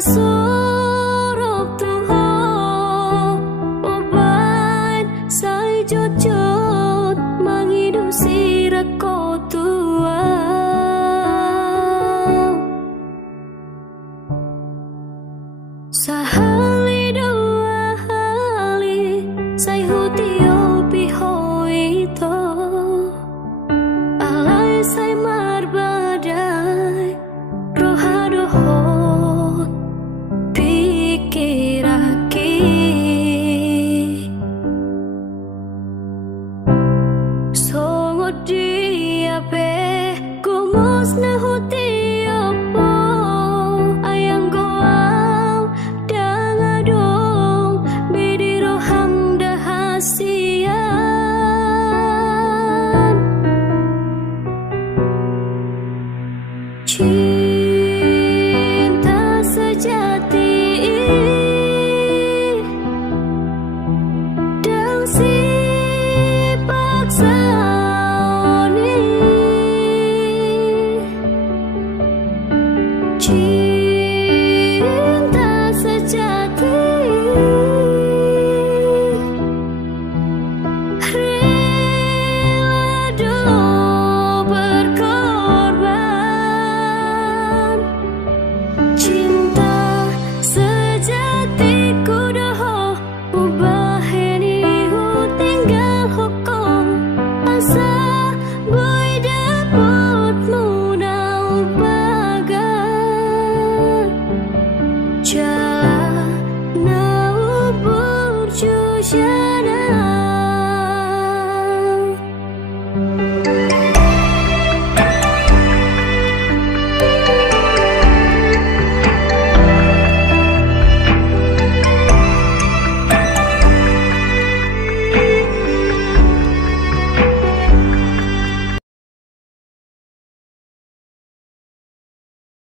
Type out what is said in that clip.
Sorok tuho obat sai jojot mangidu sirako tua sahali dua hali sai hutio pihoito alai sai marbadai rohadohot pikirake songot diape kumus na hutio po ayang goau dangadong bidiro hamda hasian cinta sejati dan si paksa ni